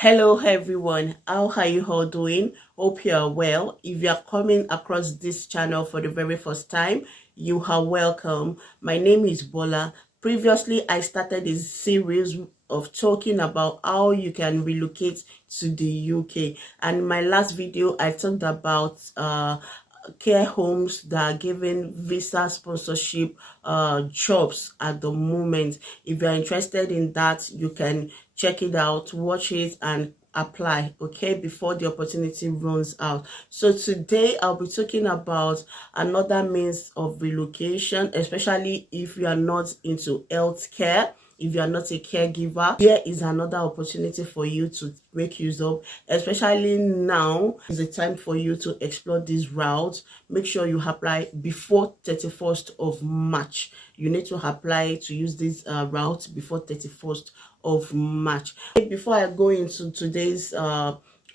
Hello everyone, how are you all doing? Hope you are well. If you are coming across this channel for the very first time, you are welcome. My name is Bola. Previously, I started a series of talking about how you can relocate to the UK. And in my last video, I talked about care homes that are giving visa sponsorship jobs at the moment. If you're interested in that, you can check it out, watch it, and apply, okay, before the opportunity runs out. So today I'll be talking about another means of relocation, especially if you are not into healthcare. If you are not a caregiver, here is another opportunity for you to make use of, especially now is the time for you to explore these routes. Make sure you apply before 31st of March. You need to apply to use this route before 31st of March. Before I go into today's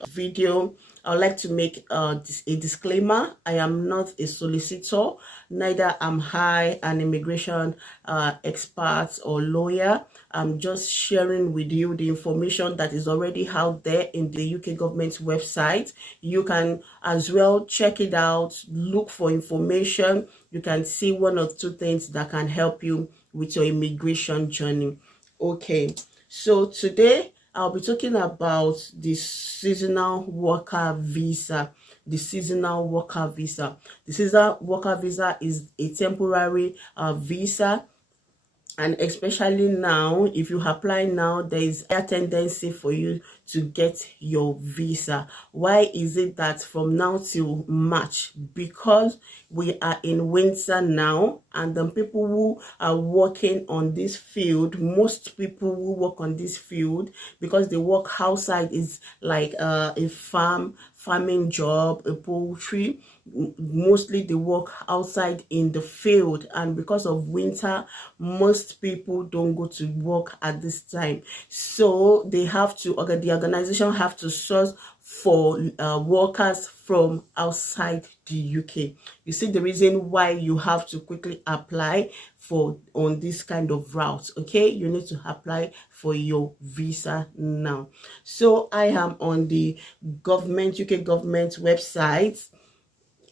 video, I would like to make a disclaimer. I am not a solicitor, neither am I an immigration expert or lawyer. I'm just sharing with you the information that is already out there in the UK government's website. You can as well check it out, look for information. You can see one or two things that can help you with your immigration journey. Okay, so today I'll be talking about the seasonal worker visa. The seasonal worker visa. The seasonal worker visa is a temporary visa. And especially now, if you apply now, there is a tendency for you to get your visa. Why is it that from now till March? Because we are in winter now, and the people who are working on this field, most people who work on this field, because they work outside, is like a farming job, a poultry. Mostly they work outside in the field, and because of winter, most people don't go to work at this time, so they have to, the organization have to source for workers from outside the UK. You see the reason why you have to quickly apply for on this kind of route. Okay, you need to apply for your visa now. So I am on the UK government website.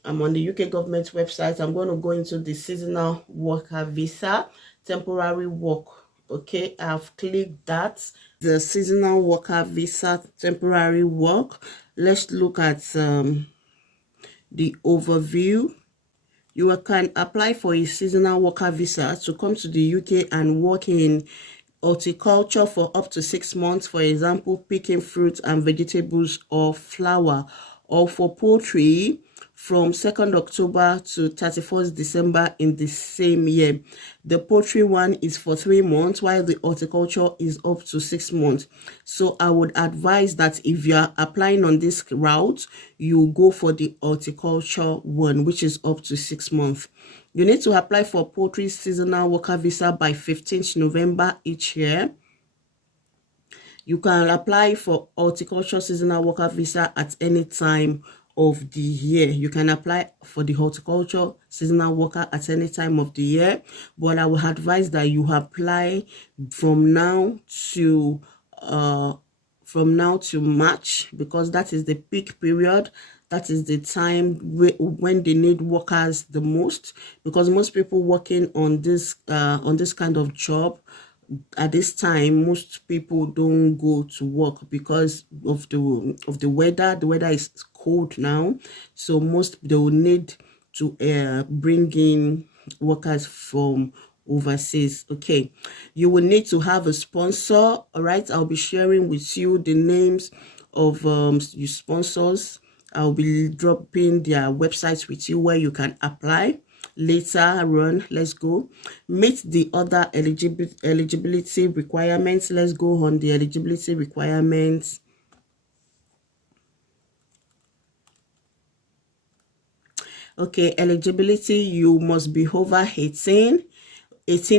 I'm on the UK government website. I'm going to go into the seasonal worker visa, temporary work. Okay, I've clicked that. The seasonal worker visa, temporary work. Let's look at the overview. You can apply for a seasonal worker visa to come to the UK and work in horticulture for up to 6 months, for example, picking fruits and vegetables or flower, or for poultry from 2nd October to 31st December in the same year. The poultry one is for 3 months, while the horticulture is up to 6 months. So I would advise that if you are applying on this route, you go for the horticulture one, which is up to 6 months. You need to apply for poultry seasonal worker visa by 15th November each year. You can apply for horticulture seasonal worker visa at any time of the year. You can apply for the horticulture seasonal worker at any time of the year, but I would advise that you apply from now to March, because that is the peak period. That is the time when they need workers the most, because most people working on this kind of job at this time, most people don't go to work because of the weather. The weather is cold now, so they will need to bring in workers from overseas. Okay, you will need to have a sponsor. All right, I'll be sharing with you the names of your sponsors. I'll be dropping their websites with you where you can apply later on. Let's go. Meet the other eligibility requirements. Let's go on the eligibility requirements. Okay, eligibility: you must be over 18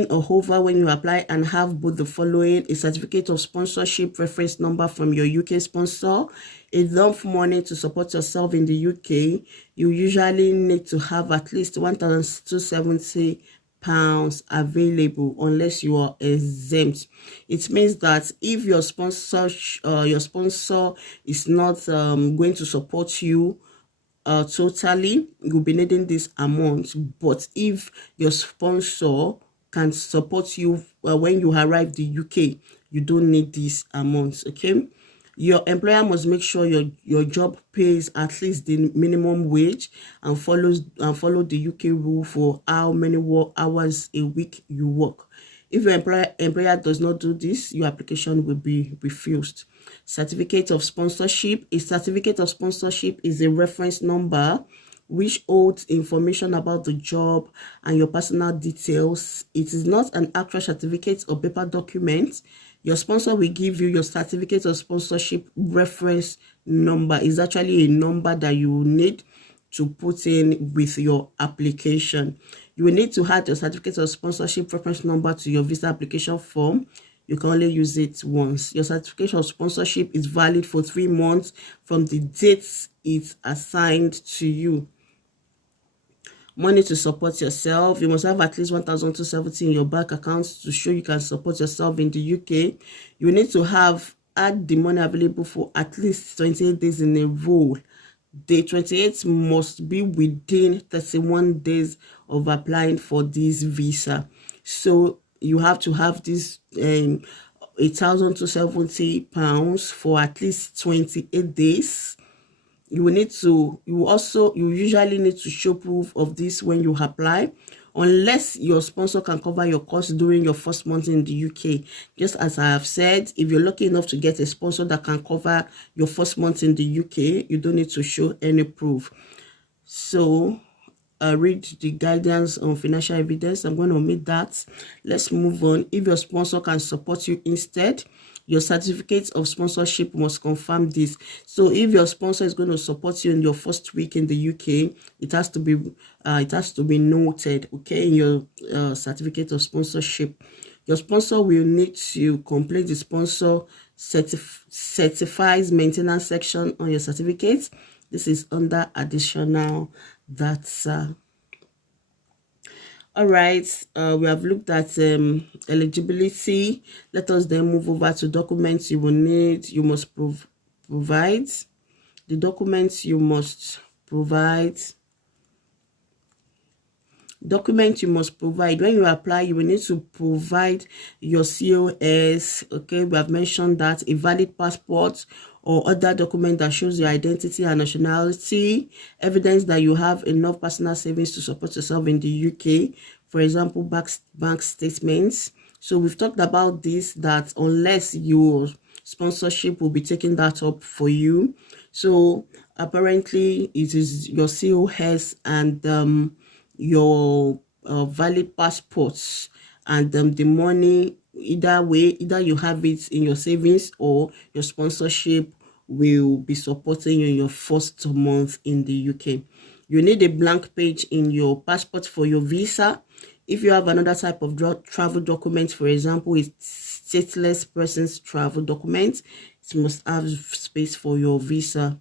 or over when you apply, and have both the following: a certificate of sponsorship reference number from your UK sponsor, enough money to support yourself in the UK. You usually need to have at least £1,270 pounds available unless you are exempt. It means that if your sponsor is not going to support you totally, you'll be needing this amount. But if your sponsor can support you when you arrive the UK, you don't need this amount. Okay, your employer must make sure your job pays at least the minimum wage and follow the UK rule for how many hours a week you work. If your employer does not do this, your application will be refused. Certificate of sponsorship. A certificate of sponsorship is a reference number which holds information about the job and your personal details. It is not an actual certificate or paper document. Your sponsor will give you your certificate of sponsorship reference number. It's actually a number that you will need to put in with your application. You will need to add your certificate of sponsorship reference number to your visa application form. You can only use it once. Your certificate of sponsorship is valid for 3 months from the date it's assigned to you. Money to support yourself. You must have at least 1,270 in your bank account to show you can support yourself in the UK. You need to add the money available for at least 28 days in a row. Day 28 must be within 31 days of applying for this visa. So you have to have this £1,270 for at least 28 days. You usually need to show proof of this when you apply, unless your sponsor can cover your costs during your first month in the UK. Just as I have said, if you're lucky enough to get a sponsor that can cover your first month in the UK, you don't need to show any proof. So read the guidance on financial evidence. I'm going to omit that. Let's move on. If your sponsor can support you instead, your certificate of sponsorship must confirm this. So if your sponsor is going to support you in your first week in the UK, it has to be noted, okay, in your certificate of sponsorship. Your sponsor will need to complete the sponsor certifies maintenance section on your certificate. This is under additional data. All right, we have looked at eligibility. Let us then move over to documents you will need. You must provide the documents you must provide. Document you must provide when you apply. You will need to provide your COS. Okay, we have mentioned that a valid passport or other document that shows your identity and nationality, evidence that you have enough personal savings to support yourself in the UK, for example, bank statements. So we've talked about this, that unless your sponsorship will be taking that up for you. So apparently it is your COS and your valid passports and the money. Either way, either you have it in your savings or your sponsorship will be supporting you in your first month in the UK. You need a blank page in your passport for your visa. If you have another type of travel document, for example, it's stateless person's travel document, it must have space for your visa.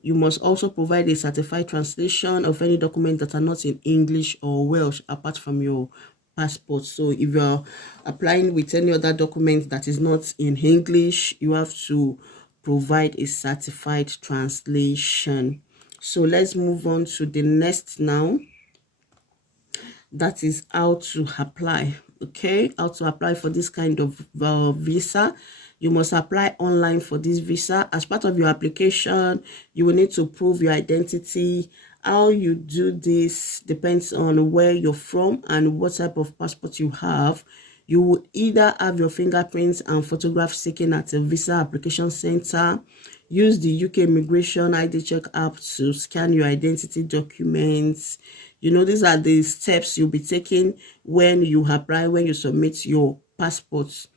You must also provide a certified translation of any document that are not in English or Welsh apart from your passport. So if you're applying with any other document that is not in English, you have to provide a certified translation. So let's move on to the next now. That is how to apply. Okay, how to apply for this kind of visa. You must apply online for this visa. As part of your application, you will need to prove your identity. How you do this depends on where you're from and what type of passport you have. You will either have your fingerprints and photographs taken at a visa application center. Use the UK Immigration ID Check app to scan your identity documents. You know, these are the steps you'll be taking when you apply, when you submit your passports.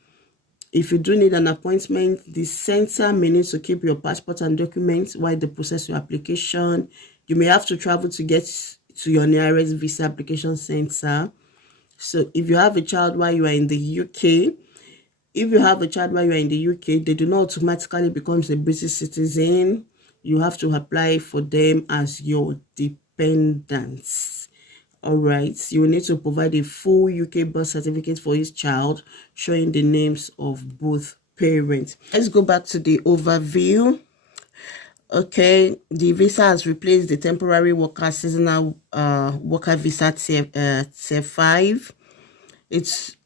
If you do need an appointment, the center may need to keep your passport and documents while they process your application. You may have to travel to get to your nearest visa application center. So if you have a child while you are in the UK, they do not automatically become a British citizen. You have to apply for them as your dependents. All right, you will need to provide a full UK birth certificate for each child, showing the names of both parents. Let's go back to the overview. Okay, the visa has replaced the temporary worker seasonal worker visa tier 5. It's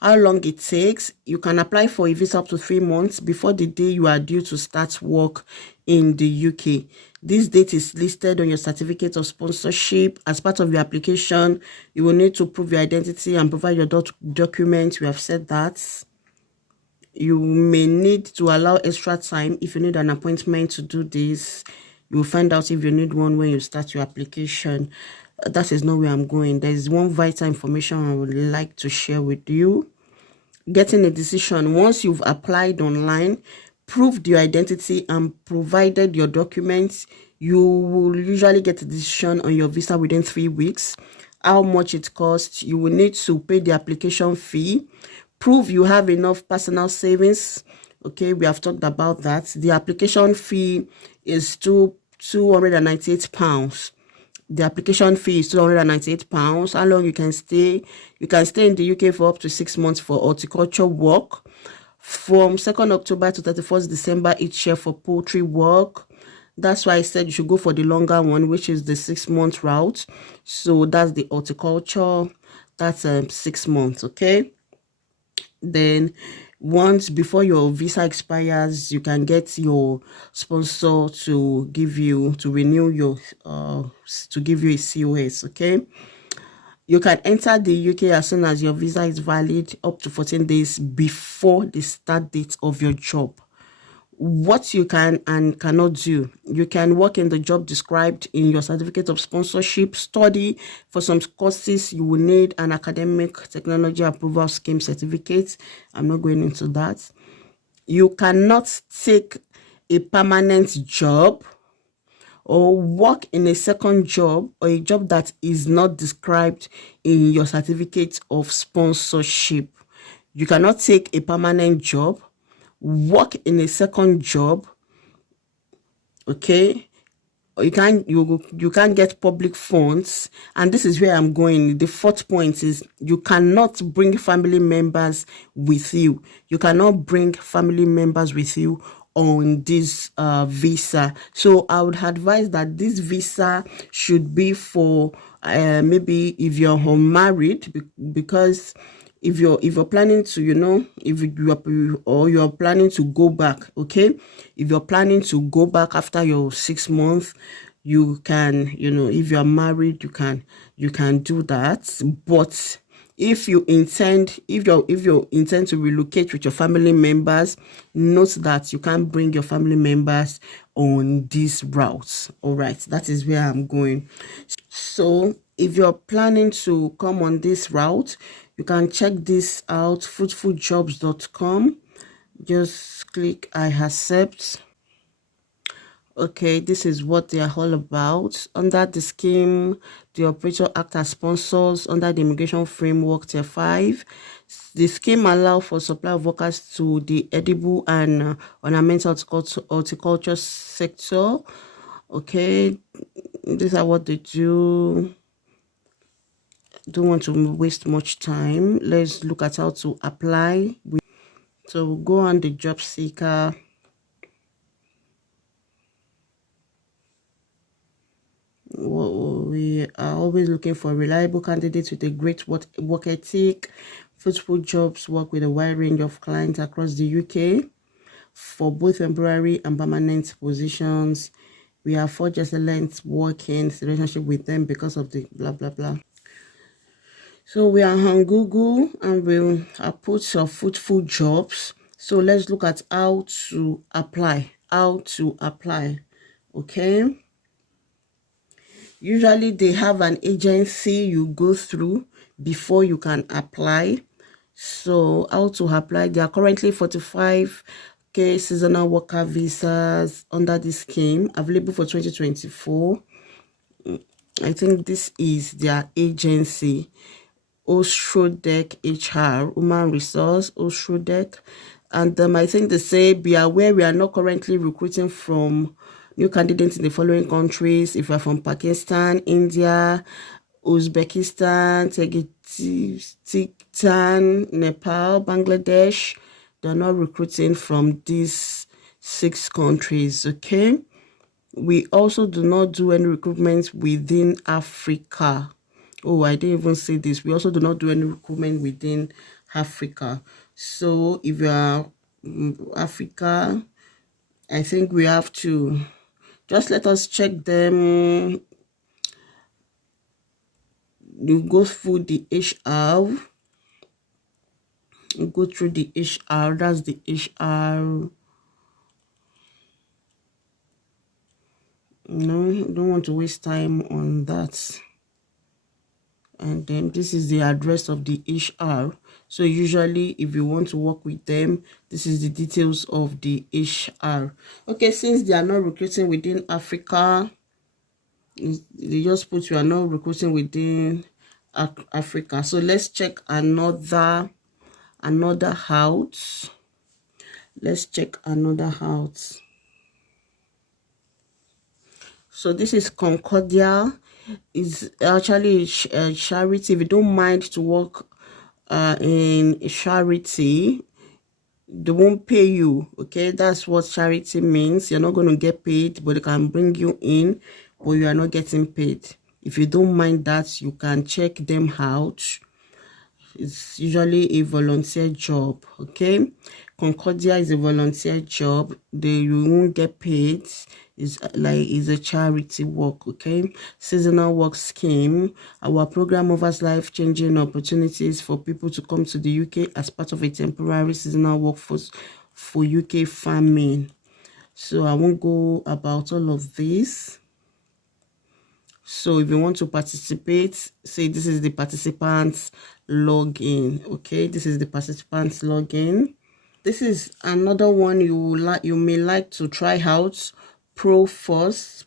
how long it takes. You can apply for a visa up to 3 months before the day you are due to start work in the UK. This date is listed on your certificate of sponsorship. As part of your application, you will need to prove your identity and provide your documents. We have said that. You may need to allow extra time if you need an appointment to do this. You will find out if you need one when you start your application. That is not where I'm going. There is one vital information I would like to share with you. Getting a decision. Once you've applied online, proved your identity and provided your documents, you will usually get a decision on your visa within 3 weeks. How much it costs, you will need to pay the application fee. Prove you have enough personal savings. Okay, we have talked about that. The application fee is £298. The application fee is £298. How long you can stay? You can stay in the UK for up to 6 months for horticulture work. From 2nd October to 31st December each year for poultry work. That's why I said you should go for the longer one, which is the 6-month route. So that's the horticulture. That's 6 months, okay? Then once before your visa expires, you can get your sponsor to give you to renew your to give you a COS. Okay, you can enter the UK as soon as your visa is valid, up to 14 days before the start date of your job. What you can and cannot do: you can work in the job described in your certificate of sponsorship. Study for some courses, you will need an academic technology approval scheme certificate. I'm not going into that. You cannot take a permanent job or work in a second job or a job that is not described in your certificate of sponsorship. You cannot take a permanent job, work in a second job, okay? You can't get public funds. And this is where I'm going. The fourth point is you cannot bring family members with you. You cannot bring family members with you on this visa. So I would advise that this visa should be for maybe if you're unmarried, because if you're planning to, if you're planning to go back, okay, if you're planning to go back after your 6 months, you can, if you're married, you can do that. But if you intend to relocate with your family members, note that you can't bring your family members on these routes. All right, that is where I'm going. So if you're planning to come on this route, you can check this out, fruitfuljobs.com. Just click I accept. Okay, this is what they are all about. Under the scheme, the operator act as sponsors under the Immigration Framework Tier 5. The scheme allows for supply of workers to the edible and ornamental horticulture sector. Okay, these are what they do. Don't want to waste much time. Let's look at how to apply. So we'll go on the job seeker. We are always looking for reliable candidates with a great work ethic. Fruitful Jobs work with a wide range of clients across the UK for both temporary and permanent positions. We have forged excellent working relationship with them because of the blah blah blah. So we are on Google and we'll put your Fruitful Jobs. So let's look at how to apply. Okay. Usually they have an agency you go through before you can apply. So how to apply? There are currently 45k seasonal worker visas under this scheme available for 2024. I think this is their agency, Ostrodec HR, Human Resource, Ostrodec. And I think they say, be aware we are not currently recruiting from new candidates in the following countries. If you're from Pakistan, India, Uzbekistan, Tajikistan, Nepal, Bangladesh. They're not recruiting from these 6 countries, okay? We also do not do any recruitment within Africa. Oh, I didn't even say this. We also do not do any recruitment within Africa. So if you are Africa, I think we have to just let us check them. You go through the HR. You go through the HR. That's the HR. No, don't want to waste time on that. And then this is the address of the HR. So usually if you want to work with them, this is the details of the HR. Okay, since they are not recruiting within Africa, they just put you are not recruiting within Africa. So let's check another house. Let's check another house. So this is Concordia. It's actually a charity. If you don't mind to work in a charity, they won't pay you, okay? That's what charity means. You're not going to get paid, but they can bring you in, but you are not getting paid. If you don't mind that, you can check them out. It's usually a volunteer job, okay? Concordia is a volunteer job. You won't get paid. It's a charity work, okay? Seasonal work scheme. Our program offers life-changing opportunities for people to come to the UK as part of a temporary seasonal workforce for UK farming. So I won't go about all of this. So if you want to participate, say this is the participants login. Okay, this is the participants login. This is another one you may like to try out. Proforce.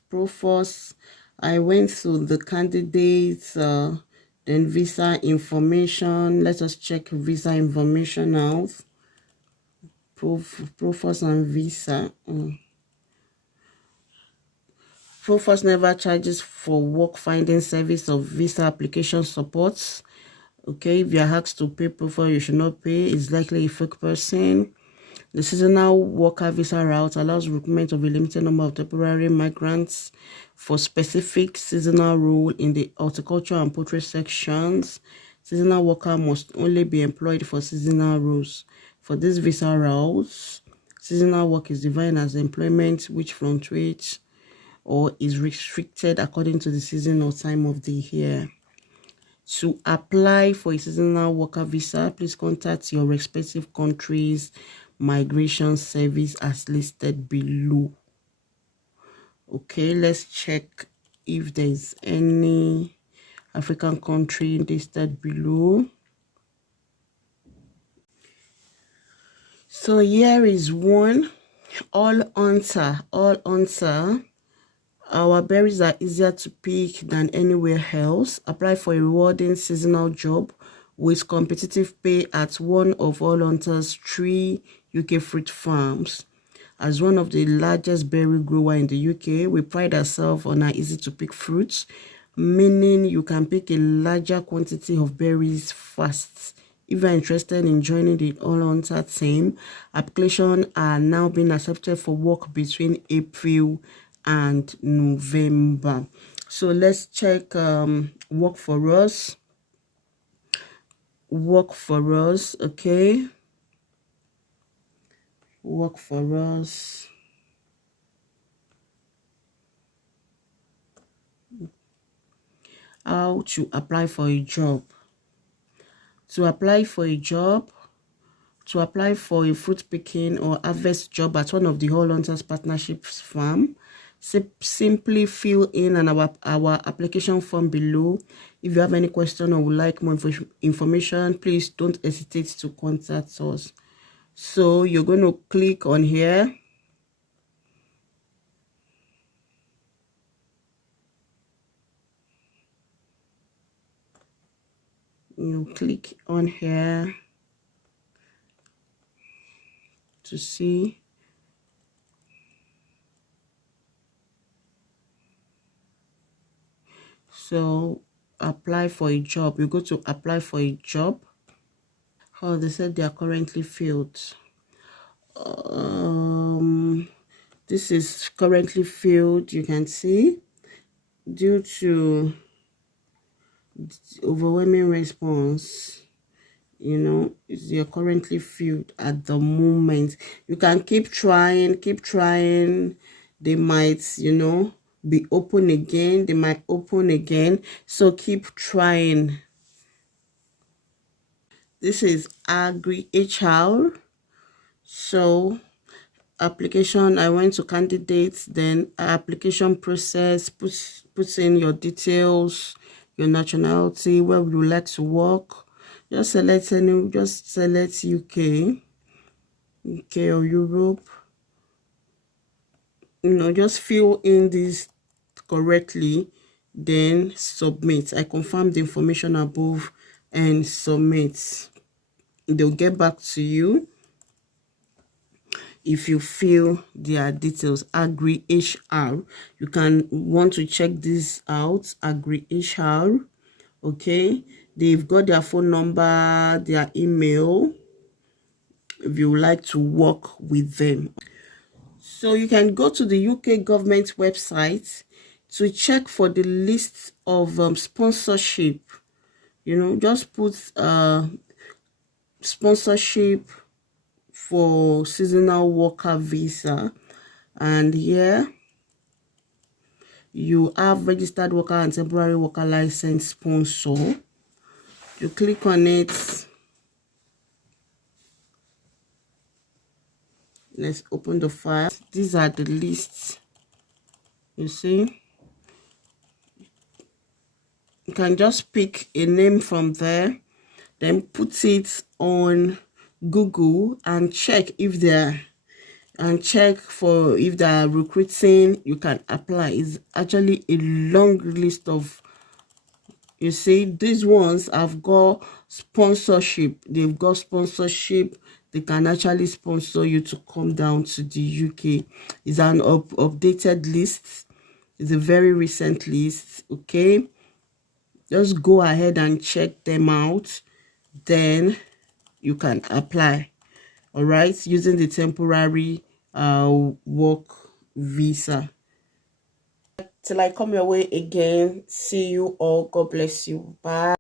I went through the candidates, then visa information. Let us check visa information out. Proforce and visa. Proforce never charges for work finding service of visa application support. Okay, if you're asked to pay Proforce, you should not pay. It's likely a fake person. The seasonal worker visa route allows recruitment of a limited number of temporary migrants for specific seasonal role in the horticulture and poultry sections. Seasonal worker must only be employed for seasonal roles. For this visa routes, seasonal work is defined as employment which fluctuates or is restricted according to the season or time of the year. To apply for a seasonal worker visa, please contact your respective country's migration service as listed below. Okay, let's check if there's any African country listed below. So here is one. All answer. Our berries are easier to pick than anywhere else. Apply for a rewarding seasonal job with competitive pay at one of All Hunters' 3 UK fruit farms. As one of the largest berry grower in the UK, we pride ourselves on our easy-to-pick fruits, meaning you can pick a larger quantity of berries fast. If you're interested in joining the All Hunter team, applications are now being accepted for work between April and November. So let's check work for us, okay? Work for us. How to apply for a job. To apply for a job, to apply for a fruit picking or harvest job at one of the All Hunters Partnerships farm, simply fill in our application form below. If you have any question or would like more information, please don't hesitate to contact us. So you're going to click on here. You click on here to see. So apply for a job. You go to apply for a job. Oh, they said they are currently filled. This is currently filled. You can see, due to overwhelming response, you know, you're currently filled at the moment. You can keep trying. They might, you know, be open again. They might open again, so keep trying. This is Agri HR. So application, I went to candidates, then application process, put in your details, your nationality, where would you like to work. Just select UK or Europe. You know, just fill in this correctly, then submit. I confirm the information above and submit. They'll get back to you if you fill their details. Agri HR, you can want to check this out. Agri HR, okay, they've got their phone number, their email, if you would like to work with them. So you can go to the UK government website to check for the list of sponsorship. You know, just put sponsorship for seasonal worker visa, and here you have registered worker and temporary worker license sponsor. You click on it. Let's open the file. These are the lists. You see, you can just pick a name from there, then put it on Google and check if they're if they're recruiting. You can apply. It's actually a long list of, you see, these ones have got sponsorship. They've got sponsorship. They can actually sponsor you to come down to the UK. It's an updated list. It's a very recent list. Okay, just go ahead and check them out, then you can apply. All right, using the temporary work visa. Till I come your way again, see you all. God bless you. Bye.